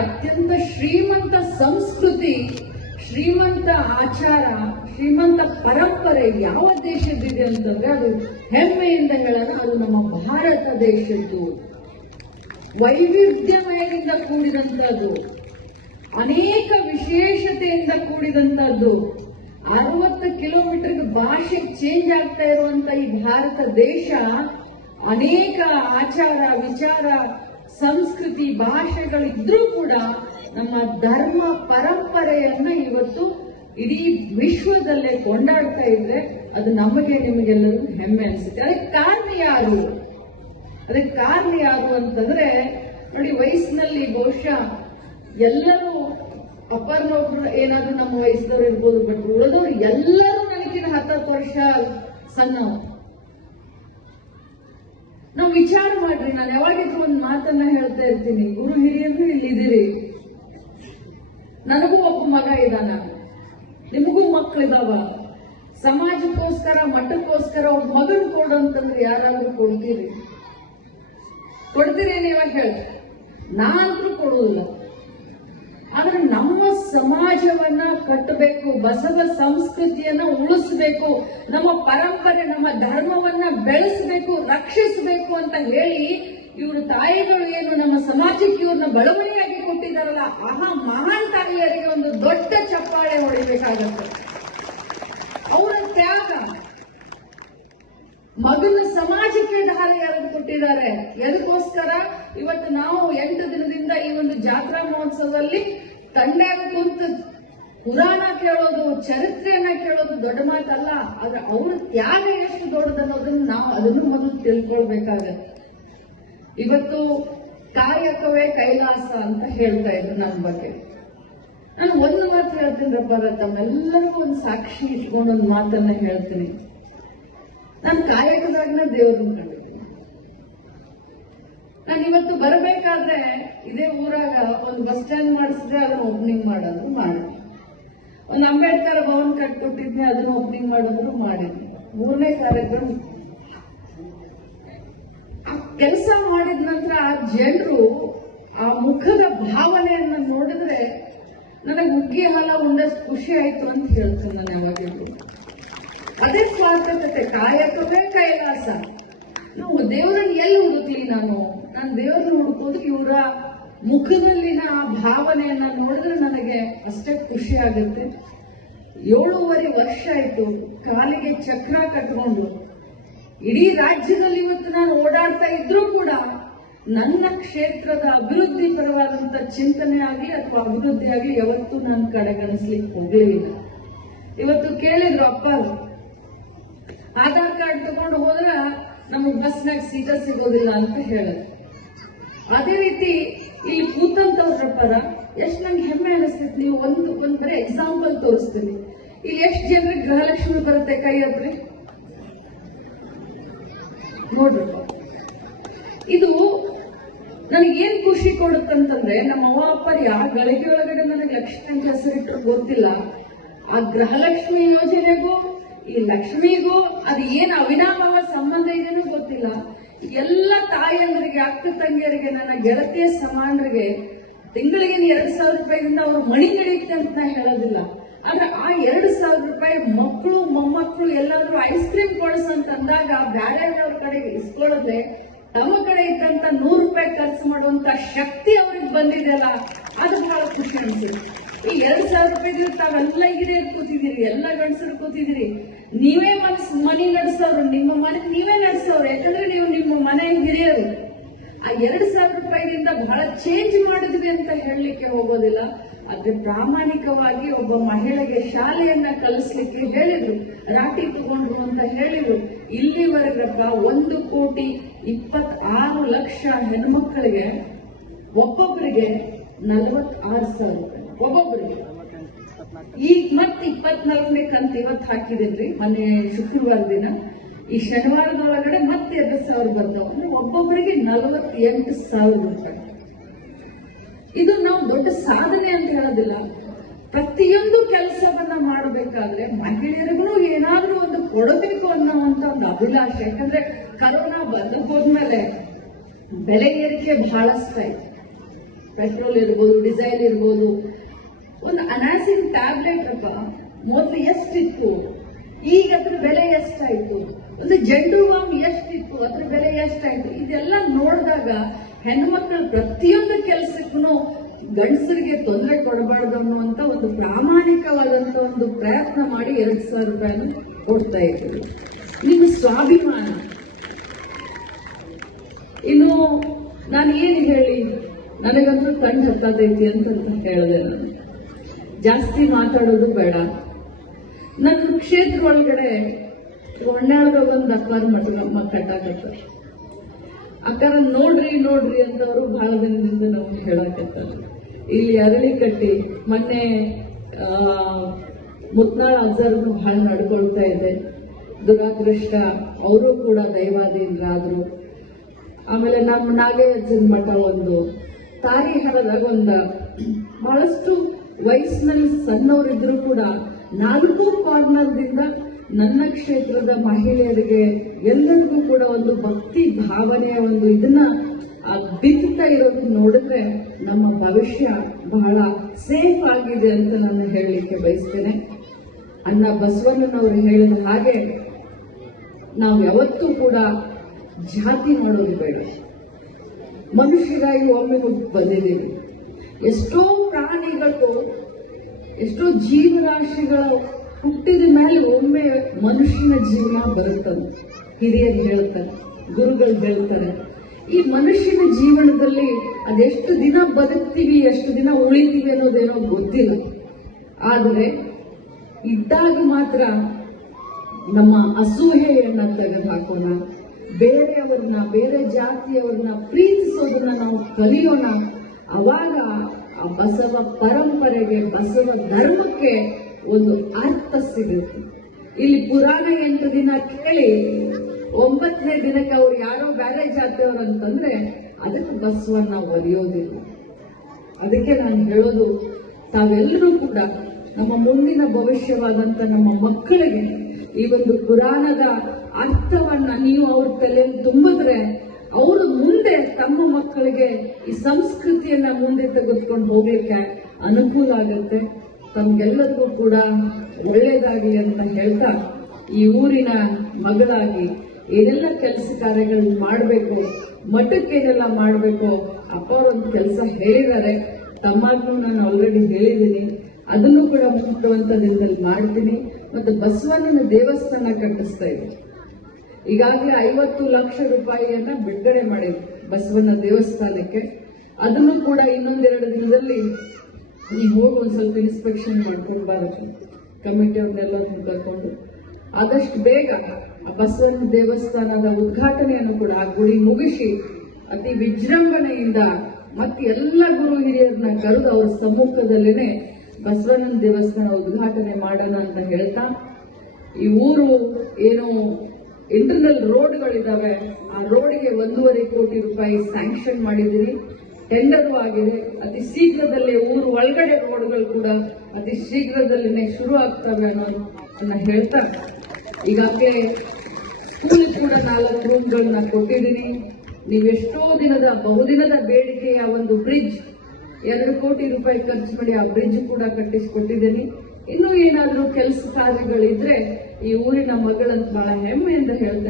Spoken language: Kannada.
ಅತ್ಯಂತ ಶ್ರೀಮಂತ ಸಂಸ್ಕೃತಿ, ಶ್ರೀಮಂತ ಆಚಾರ, ಶ್ರೀಮಂತ ಪರಂಪರೆ ಯಾವ ದೇಶದಿದೆ ಅಂತಂದ್ರೆ ಅದು ಹೆಮ್ಮೆಯಿಂದ ಹೇಳೋಣ, ಅದು ನಮ್ಮ ಭಾರತ ದೇಶದ್ದು. ವೈವಿಧ್ಯಮಯದಿಂದ ಕೂಡಿದಂಥದ್ದು, ಅನೇಕ ವಿಶೇಷತೆಯಿಂದ ಕೂಡಿದಂಥದ್ದು. 60 ಕಿಲೋಮೀಟರ್ ಭಾಷೆ ಚೇಂಜ್ ಆಗ್ತಾ ಇರುವಂತ ಈ ಭಾರತ ದೇಶ ಅನೇಕ ಆಚಾರ ವಿಚಾರ ಸಂಸ್ಕೃತಿ ಭಾಷೆಗಳಿದ್ರೂ ಕೂಡ ನಮ್ಮ ಧರ್ಮ ಪರಂಪರೆಯನ್ನ ಇವತ್ತು ಇಡೀ ವಿಶ್ವದಲ್ಲೇ ಕೊಂಡಾಡ್ತಾ ಇದ್ರೆ ಅದು ನಮಗೆ ನಿಮಗೆಲ್ಲರೂ ಹೆಮ್ಮೆ ಅನಿಸುತ್ತೆ. ಅದಕ್ಕೆ ಕಾರಣ ಯಾರು ಅಂತಂದ್ರೆ ನೋಡಿ, ವಯಸ್ಸಿನಲ್ಲಿ ಬಹುಶಃ ಎಲ್ಲರೂ ಅಪರ್ನೊಬ್ರು ಏನಾದ್ರೂ ನಮ್ಮ ವಯಸ್ಸಿದವ್ರು ಇರ್ಬೋದು, ಬಟ್ ಉಳಿದವ್ರು ಎಲ್ಲರೂ ನನಗಿನ 10 ವರ್ಷ ಸಣ್ಣವು. ನಾವು ವಿಚಾರ ಮಾಡ್ರಿ, ನಾನು ಯಾವಾಗಿದ್ರು ಒಂದು ಮಾತನ್ನ ಹೇಳ್ತಾ ಇರ್ತೀನಿ, ಗುರು ಹಿರಿಯರು ಇಲ್ಲಿದ್ದೀರಿ, ನನಗೂ ಒಬ್ಬ ಮಗ ಇದ್ದಾನ, ನಿಮಗೂ ಮಕ್ಕಳಿದಾವ, ಸಮಾಜಕ್ಕೋಸ್ಕರ ಮಠಕ್ಕೋಸ್ಕರ ಒಬ್ಬ ಮಗನ್ ಕೊಡು ಅಂತಂದ್ರೆ ಯಾರಾದ್ರೂ ಕೊಡ್ತೀರಿ ನೀವ ಹೇಳಿ? ನಾನಂತರೂ ಕೊಡುವುದಿಲ್ಲ. ಆದ್ರೆ ನಮ್ಮ ಸಮಾಜವನ್ನ ಕಟ್ಟಬೇಕು, ಬಸವ ಸಂಸ್ಕೃತಿಯನ್ನ ಉಳಿಸಬೇಕು, ನಮ್ಮ ಪರಂಪರೆ ನಮ್ಮ ಧರ್ಮವನ್ನ ಬೆಳೆಸಬೇಕು, ರಕ್ಷಿಸಬೇಕು ಅಂತ ಹೇಳಿ ಇವರು ತಾಯಿಗಳು ಏನು ನಮ್ಮ ಸಮಾಜಕ್ಕೆ ಇವ್ರನ್ನ ಬೆಳವಣಿಗೆಯಾಗಿ ಕೊಟ್ಟಿದ್ದಾರಲ್ಲ, ಮಹಾನ್ ತಾಯಿಯರಿಗೆ ಒಂದು ದೊಡ್ಡ ಚಪ್ಪಾಳೆ ಹೊಡಿಬೇಕಾಗತ್ತೆ. ಅವರ ತ್ಯಾಗ ಮಗನ ಸಮಾಜಕ್ಕೆ ಧಾರೆಯಾರನ್ನು ಕೊಟ್ಟಿದ್ದಾರೆ. ಎದಕ್ಕೋಸ್ಕರ ಇವತ್ತು ನಾವು 8 ದಿನದಿಂದ ಈ ಒಂದು ಜಾತ್ರಾ ಮಹೋತ್ಸವದಲ್ಲಿ ತಂಡಾಗ ಕುಂತು ಪುರಾಣ ಕೇಳೋದು, ಚರಿತ್ರೆಯನ್ನ ಕೇಳೋದು ದೊಡ್ಡ ಮಾತಲ್ಲ. ಆದ್ರೆ ಅವ್ರ ತ್ಯಾಗ ಎಷ್ಟು ದೊಡ್ಡದನ್ನೋದನ್ನ ನಾವು ಅದನ್ನು ಮೊದಲು ತಿಳ್ಕೊಳ್ಬೇಕಾಗತ್ತೆ. ಇವತ್ತು ಕಾಯಕವೇ ಕೈಲಾಸ ಅಂತ ಹೇಳ್ತಾ ಇದ್ರು ನಮ್ಮ ಬಗ್ಗೆ. ನಾನು ಒಂದು ಮಾತು ಹೇಳ್ತೀನಿರಪ್ಪ, ತಮ್ಮೆಲ್ಲರಿಗೂ ಒಂದು ಸಾಕ್ಷಿ ಇಟ್ಕೊಂಡು ಒಂದು ಮಾತನ್ನ ಹೇಳ್ತೀನಿ. ನಾನು ಕಾಯಕದಾಗನ ದೇವ್ರನ್ನ ಕಂಡಿದ್ದೀನಿ. ನಾನು ಇವತ್ತು ಬರಬೇಕಾದ್ರೆ ಇದೇ ಊರಾಗ ಒಂದು ಬಸ್ ಸ್ಟ್ಯಾಂಡ್ ಮಾಡಿಸಿದ್ರೆ ಅದನ್ನ ಓಪನಿಂಗ್ ಮಾಡೋದು ಮಾಡಿದ್ವಿ, ಒಂದು ಅಂಬೇಡ್ಕರ್ ಭವನ್ ಕಟ್ಕೊಟ್ಟಿದ್ದೆ ಅದನ್ನ ಓಪನಿಂಗ್ ಮಾಡೋದ್ರು ಮಾಡಿದ್ವಿ. 3ನೇ ಕಾರ್ಯಕ್ರಮ ಕೆಲಸ ಮಾಡಿದ ನಂತರ ಆ ಜನರು ಆ ಮುಖದ ಭಾವನೆಯನ್ನ ನೋಡಿದ್ರೆ ನನಗೆ ಹುಗ್ಗಿ ಹಾಲ ಉಂಡಷ್ಟು ಖುಷಿ ಆಯ್ತು ಅಂತ ಹೇಳ್ತೀನಿ ನಾನು ಯಾವಾಗಿದ್ರು. ಅದೇ ಸ್ವಾರ್ಥಕತೆ, ಕಾಯಕವೇ ಕೈಲಾಸ. ನಾವು ದೇವರನ್ನು ಎಲ್ಲಿ ಹುಡುಕ್ಲಿ? ನಾನು ದೇವರನ್ನು ಹುಡುಕೋದು ಇವರ ಮುಖದಲ್ಲಿನ ಆ ಭಾವನೆಯನ್ನ ನೋಡಿದ್ರೆ ನನಗೆ ಅಷ್ಟೇ ಖುಷಿ ಆಗುತ್ತೆ. 7.5 ವರ್ಷ ಆಯ್ತು ಕಾಲಿಗೆ ಚಕ್ರ ಕಟ್ಕೊಂಡು ಇಡೀ ರಾಜ್ಯದಲ್ಲಿ ಇವತ್ತು ನಾನು ಓಡಾಡ್ತಾ ಇದ್ರೂ ಕೂಡ ನನ್ನ ಕ್ಷೇತ್ರದ ಅಭಿವೃದ್ಧಿ ಪರವಾದಂತ ಚಿಂತನೆ ಆಗಲಿ ಅಥವಾ ಅಭಿವೃದ್ಧಿ ಆಗಲಿ ಯಾವತ್ತೂ ನಾನು ಕಡೆಗಣಿಸ್ಲಿಕ್ಕೆ ಹೋಗಲಿಲ್ಲ. ಇವತ್ತು ಕೇಳಿದ್ರು, ಅಪ್ಪ ಆಧಾರ್ ಕಾರ್ಡ್ ತಗೊಂಡು ಹೋದ್ರ ನಮಗ್ ಬಸ್ನಾಗ ಸೀಟ ಸಿಗೋದಿಲ್ಲ ಅಂತ ಹೇಳಿದ್ರು. ಅದೇ ರೀತಿ ಇಲ್ಲಿ ಕೂತಂತವ್ರ ಪರ ಎಷ್ಟು ನಂಗೆ ಹೆಮ್ಮೆ ಅನಿಸ್ತೈತಿ. ನೀವು ಒಂದು ಬರೀ ಎಕ್ಸಾಂಪಲ್ ತೋರಿಸ್ತೀನಿ. ಇಲ್ಲಿ ಎಷ್ಟು ಜನರಿಗೆ ಗೃಹಲಕ್ಷ್ಮಿ ಬರುತ್ತೆ ಕೈ ಹತ್ರಿ ನೋಡ್ರಪ್ಪ. ಇದು ನನಗೇನ್ ಖುಷಿ ಕೊಡುತ್ತಂತಂದ್ರೆ, ನಮ್ಮ ಅವ್ವ ಅಪ್ಪರು ಯಾವ ಗಳಿಗೆ ಒಳಗಡೆ ನನಗೆ ಲಕ್ಷ್ಮಿ ಅಂತ ಹೆಸರಿಟ್ಟರು ಗೊತ್ತಿಲ್ಲ. ಆ ಗೃಹಲಕ್ಷ್ಮಿ ಯೋಜನೆಗೂ ಈ ಲಕ್ಷ್ಮಿಗೂ ಅದು ಏನು ಅವಿನಾಭಾವ ಸಂಬಂಧ ಇದೆನೂ ಗೊತ್ತಿಲ್ಲ. ಎಲ್ಲ ತಾಯಿಯಂದ್ರಿಗೆ, ಅಕ್ಕ ತಂಗಿಯರಿಗೆ, ನನ್ನ ಗೆಳತಿಯ ಸಮಾನರಿಗೆ ತಿಂಗಳಿಗೆ 2,000 ರೂಪಾಯಿಯಿಂದ ಅವ್ರು ಮಣಿ ನಡೆಯುತ್ತೆ ಅಂತ ನಾ ಹೇಳೋದಿಲ್ಲ. ಆದ್ರೆ ಆ 2,000 ರೂಪಾಯಿ ಮಕ್ಕಳು ಮೊಮ್ಮಕ್ಕಳು ಎಲ್ಲಾದ್ರೂ ಐಸ್ ಕ್ರೀಮ್ ಕೊಡಿಸಂತ ಅಂದಾಗ ಬ್ಯಾರೆಯವ್ರ ಕಡೆಗೆ ಇಸ್ಕೊಳ್ಳೋದ್ರೆ ತಮ್ಮ ಕಡೆ ಇದ್ದಂತ 100 ರೂಪಾಯಿ ಖರ್ಚು ಮಾಡುವಂತ ಶಕ್ತಿ ಅವ್ರಿಗೆ ಬಂದಿದೆಯಲ್ಲ, ಅದು ಬಹಳ ಖುಷಿ ಅನ್ಸುತ್ತೆ. ಈ 2,000 ರೂಪಾಯಿ ತಾವೆಲ್ಲ ಹಿರಿಯರು ಕೂತಿದ್ದೀರಿ, ಎಲ್ಲ ಗಂಡಸರು ಕೂತಿದ್ದೀರಿ, ನೀವೇ ಮನೆ ನಡೆಸೋರು, ನಿಮ್ಮ ಮನೆ ನೀವೇ ನಡೆಸೋರು, ಯಾಕಂದ್ರೆ ನೀವು ನಿಮ್ಮ ಮನೆ ಹಿರಿಯರು. ಆ 2,000 ರೂಪಾಯಿದಿಂದ ಬಹಳ ಚೇಂಜ್ ಮಾಡಿದ್ವಿ ಅಂತ ಹೇಳಲಿಕ್ಕೆ ಹೋಗೋದಿಲ್ಲ. ಆದ್ರೆ ಪ್ರಾಮಾಣಿಕವಾಗಿ ಒಬ್ಬ ಮಹಿಳೆಗೆ ಶಾಲೆಯನ್ನ ಕಲಿಸ್ಲಿಕ್ಕೆ ಹೇಳಿದ್ರು, ರಾಟಿ ತಗೊಂಡ್ರು ಅಂತ ಹೇಳಿದ್ರು. ಇಲ್ಲಿವರೆಗಪ್ಪ 1,26,00,000 ಹೆಣ್ಮಕ್ಕಳಿಗೆ ಒಬ್ಬೊಬ್ಬರಿಗೆ 46,000 ರೂಪಾಯಿ ಒಬ್ಬೊಬ್ಬರಿಗೆ. ಈಗ ಮತ್ತೆ 24ನೇ ಕಂತು ಇವತ್ತು ಹಾಕಿದೇನ್ರಿ, ಮೊನ್ನೆ ಶುಕ್ರವಾರ ದಿನ. ಈ ಶನಿವಾರದೊಳಗಡೆ ಮತ್ತೆ 2,000 ಬರ್ತಾವ. ಅಂದ್ರೆ ಒಬ್ಬೊಬ್ಬರಿಗೆ 48,000 ರೂಪಾಯಿ. ಇದು ನಾವು ದೊಡ್ಡ ಸಾಧನೆ ಅಂತ ಹೇಳೋದಿಲ್ಲ. ಪ್ರತಿಯೊಂದು ಕೆಲಸವನ್ನ ಮಾಡಬೇಕಾದ್ರೆ ಮಹಿಳೆಯರಿಗೂ ಏನಾದ್ರೂ ಒಂದು ಕೊಡಬೇಕು ಅನ್ನೋಂತ ಒಂದು ಅಭಿಲಾಷೆ. ಯಾಕಂದ್ರೆ ಕರೋನಾ ಬಂದು ಹೋದ್ಮೇಲೆ ಬೆಲೆ ಏರಿಕೆ ಬಹಳಷ್ಟಾಯ್ತು. ಪೆಟ್ರೋಲ್ ಇರ್ಬೋದು, ಡೀಸೆಲ್ ಇರ್ಬೋದು. ಒಂದು ಅನಾಸಿನ್ ಟ್ಯಾಬ್ಲೆಟ್ ಅಪ್ಪ ಮೊದಲು ಎಷ್ಟಿತ್ತು, ಈಗ ಅದ್ರ ಬೆಲೆ ಎಷ್ಟಾಯ್ತು. ಒಂದು ಜಂಡು ಬಾಂಬ್ ಎಷ್ಟಿತ್ತು, ಅದ್ರ ಬೆಲೆ ಎಷ್ಟಾಯ್ತು. ಇದೆಲ್ಲ ನೋಡಿದಾಗ ಹೆಣ್ಮಕ್ಳ ಪ್ರತಿಯೊಂದು ಕೆಲಸಕ್ಕೂ ಗಂಡಸರಿಗೆ ತೊಂದರೆ ಕೊಡಬಾರ್ದು ಅನ್ನುವಂತ ಒಂದು ಪ್ರಾಮಾಣಿಕವಾದಂತ ಒಂದು ಪ್ರಯತ್ನ ಮಾಡಿ 2,000 ರೂಪಾಯಿನ ಕೊಡ್ತಾ ಇದ್ರು. ನಿಮ್ಮ ಸ್ವಾಭಿಮಾನ. ಇನ್ನು ನಾನು ಏನು ಹೇಳಿ, ನನಗಂತೂ ಕಣ್ಣು ಹತ್ತದೈತಿ ಅಂತ ಹೇಳಿದೆ. ನಾನು ಜಾಸ್ತಿ ಮಾತಾಡೋದು ಬೇಡ. ನನ್ನ ಕ್ಷೇತ್ರ ಒಳಗಡೆ ಹೊನ್ನಾಳದಾಗ ಒಂದು ಅಕ್ಕಾರ ಮಠ ಕಟ್ಟಾಕತ್ತಾರೆ. ಅಕ್ಕಾರ ನೋಡ್ರಿ ನೋಡ್ರಿ ಅಂತವರು ಬಹಳ ದಿನದಿಂದ ನಾವು ಹೇಳಕತ್ತಾರೆ. ಇಲ್ಲಿ ಅರಳಿ ಕಟ್ಟಿ ಮೊನ್ನೆ ಮುತ್ನಾಳ ಅಜ್ಜರ್ಗೂ ಬಹಳ ನಡ್ಕೊಳ್ತಾ ಇದೆ. ದುರಾದೃಷ್ಟ ಅವರು ಕೂಡ ದೈವಾಧೀನರಾದ್ರು. ಆಮೇಲೆ ನಮ್ಮ ನಾಗೇ ಅಜ್ಜನ ಮಠ ಒಂದು ತಾರಿಹರದಾಗ ಒಂದು ಬಹಳಷ್ಟು ವಯಸ್ಸಿನಲ್ಲಿ ಸಣ್ಣವರಿದ್ರು ಕೂಡ 4 ಕಾರ್ನರ್ದಿಂದ ನನ್ನ ಕ್ಷೇತ್ರದ ಮಹಿಳೆಯರಿಗೆ ಎಲ್ಲರಿಗೂ ಕೂಡ ಒಂದು ಭಕ್ತಿ ಭಾವನೆಯ ಒಂದು ಇದನ್ನ ಬಿತ್ತುತ್ತಾ ಇರೋದು ನೋಡಿದ್ರೆ ನಮ್ಮ ಭವಿಷ್ಯ ಬಹಳ ಸೇಫ್ ಆಗಿದೆ ಅಂತ ನಾನು ಹೇಳಲಿಕ್ಕೆ ಬಯಸ್ತೇನೆ. ಅಣ್ಣ ಬಸವಣ್ಣನವರು ಹೇಳಿದ ಹಾಗೆ ನಾವು ಯಾವತ್ತೂ ಕೂಡ ಜಾತಿ ಮಾಡೋದು ಬೇಡ. ಮನುಷ್ಯರಾಗಿ ಒಮ್ಮೆ ಹುಟ್ಟು ಬಂದಿದ್ದೀವಿ. ಎಷ್ಟೋ ಪ್ರಾಣಿಗಳು, ಎಷ್ಟೋ ಜೀವರಾಶಿಗಳು ಹುಟ್ಟಿದ ಮೇಲೆ ಒಮ್ಮೆ ಮನುಷ್ಯನ ಜೀವನ ಬರುತ್ತದೆ. ಹಿರಿಯರು ಹೇಳ್ತಾರೆ, ಗುರುಗಳು ಹೇಳ್ತಾರೆ. ಈ ಮನುಷ್ಯನ ಜೀವನದಲ್ಲಿ ಅದೆಷ್ಟು ದಿನ ಬದುಕ್ತೀವಿ, ಎಷ್ಟು ದಿನ ಉಳಿತೀವಿ ಅನ್ನೋದೇನೋ ಗೊತ್ತಿಲ್ಲ. ಆದರೆ ಇದ್ದಾಗ ಮಾತ್ರ ನಮ್ಮ ಅಸೂಹೆಯನ್ನ ತೆಗೆದು ಹಾಕೋಣ. ಬೇರೆಯವ್ರನ್ನ, ಬೇರೆ ಜಾತಿಯವ್ರನ್ನ ಪ್ರೀತಿಸೋದನ್ನ ನಾವು ಕಲಿಯೋಣ. ಅವಾಗ ಆ ಬಸವ ಪರಂಪರೆಗೆ, ಬಸವ ಧರ್ಮಕ್ಕೆ ಒಂದು ಅರ್ಥ ಸಿಗುತ್ತೆ. ಇಲ್ಲಿ ಪುರಾಣ 8 ದಿನ ಕೇಳಿ 9ನೇ ದಿನಕ್ಕೆ ಅವ್ರು ಯಾರೋ ಬೇರೆ ಜಾತಿಯವರು ಅಂತಂದ್ರೆ ಅದಕ್ಕೆ ಬಸವನ್ನ ಒಲಿಯೋದಿಲ್ಲ. ಅದಕ್ಕೆ ನಾನು ಹೇಳೋದು, ತಾವೆಲ್ಲರೂ ಕೂಡ ನಮ್ಮ ಮುಂದಿನ ಭವಿಷ್ಯವಾದಂತ ನಮ್ಮ ಮಕ್ಕಳಿಗೆ ಈ ಒಂದು ಪುರಾಣದ ಅರ್ಥವನ್ನ ನೀವು ಅವ್ರ ತಲೆಯಲ್ಲಿ ತುಂಬಿದ್ರೆ ಅವರು ಮುಂದೆ ತಮ್ಮ ಮಕ್ಕಳಿಗೆ ಈ ಸಂಸ್ಕೃತಿಯನ್ನ ಮುಂದೆ ತೆಗೆದುಕೊಂಡು ಹೋಗ್ಲಿಕ್ಕೆ ಅನುಕೂಲ ಆಗುತ್ತೆ. ತಮ್ಗೆಲ್ಲರಿಗೂ ಕೂಡ ಒಳ್ಳೇದಾಗಲಿ ಅಂತ ಹೇಳ್ತಾ, ಈ ಊರಿನ ಮಗಳಾಗಿ ಏನೆಲ್ಲ ಕೆಲಸ ಕಾರ್ಯಗಳನ್ನ ಮಾಡಬೇಕು, ಮಠಕ್ಕೇನೆಲ್ಲ ಮಾಡಬೇಕು, ಅಪ್ಪ ಅವರೊಂದು ಕೆಲಸ ಹೇಳಿದ್ದಾರೆ. ತಮ್ಮಾಗ್ನೂ ನಾನು ಆಲ್ರೆಡಿ ಹೇಳಿದ್ದೀನಿ. ಅದನ್ನು ಕೂಡ ಮುಖ್ಯವಂತ ದಿನದಲ್ಲಿ ಮಾಡ್ತೀನಿ. ಮತ್ತು ಬಸವಣ್ಣನ ದೇವಸ್ಥಾನ ಕಟ್ಟಿಸ್ತಾ ಇದ್ದೀನಿ. ಈಗಾಗಲೇ 50 ಲಕ್ಷ ರೂಪಾಯಿಯನ್ನ ಬಿಡುಗಡೆ ಮಾಡಿದ್ವಿ ಬಸವಣ್ಣ ದೇವಸ್ಥಾನಕ್ಕೆ. ಅದನ್ನು ಕೂಡ ಇನ್ನೊಂದೆರಡು ದಿನದಲ್ಲಿ ನೀವು ಹೋಗಿ ಒಂದು ಸ್ವಲ್ಪ ಇನ್ಸ್ಪೆಕ್ಷನ್ ಮಾಡ್ಕೊಂಡು ಬರುತ್ತೆ. ಕಮಿಟಿ ಅವ್ರನ್ನೆಲ್ಲ ಕರ್ಕೊಂಡು ಆದಷ್ಟು ಬೇಗ ಬಸವಣ್ಣ ದೇವಸ್ಥಾನದ ಉದ್ಘಾಟನೆಯನ್ನು ಕೂಡ ಆ ಗುಡಿ ಮುಗಿಸಿ ಅತಿ ವಿಜೃಂಭಣೆಯಿಂದ ಮತ್ತೆ ಎಲ್ಲ ಗುರು ಹಿರಿಯರನ್ನ ಕರೆದು ಅವ್ರ ಸಮ್ಮುಖದಲ್ಲೇನೆ ಬಸವಣ್ಣನ ದೇವಸ್ಥಾನ ಉದ್ಘಾಟನೆ ಮಾಡೋಣ ಅಂತ ಹೇಳ್ತಾ, ಈ ಊರು ಏನು ಇಂಟರ್ನಲ್ ರೋಡ್ಗಳಿದಾವೆ, ಆ ರೋಡ್ಗೆ 1.5 ಕೋಟಿ ರೂಪಾಯಿ ಸ್ಯಾಂಕ್ಷನ್ ಮಾಡಿದ್ದೀರಿ. ಟೆಂಡರ್ ಆಗಿದೆ. ಅತಿ ಶೀಘ್ರದಲ್ಲೇ ಊರು ಒಳಗಡೆ ರೋಡ್ಗಳು ಕೂಡ ಅತಿ ಶೀಘ್ರದಲ್ಲೇ ಶುರು ಆಗ್ತವೆ ಅನ್ನೋದನ್ನ ಹೇಳ್ತಾ, ಈಗಾಗಲೇ ಸ್ಕೂಲ್ ಕೂಡ 4 ರೂಮ್ಗಳನ್ನ ಕೊಟ್ಟಿದ್ದೀನಿ. ನೀವೆಷ್ಟೋ ದಿನದ ಬಹುದಿನದ ಬೇಡಿಕೆಯ ಒಂದು ಬ್ರಿಡ್ಜ್ 2 ಕೋಟಿ ರೂಪಾಯಿ ಖರ್ಚು ಮಾಡಿ ಆ ಬ್ರಿಡ್ಜ್ ಕೂಡ ಕಟ್ಟಿಸಿಕೊಟ್ಟಿದ್ದೀನಿ. ಇನ್ನೂ ಏನಾದರೂ ಕೆಲಸ ಕಾರ್ಯಗಳಿದ್ರೆ ಈ ಊರಿನ ಮಗಳಂತ ಬಹಳ ಹೆಮ್ಮೆಯಿಂದ ಹೇಳ್ತಾರೆ.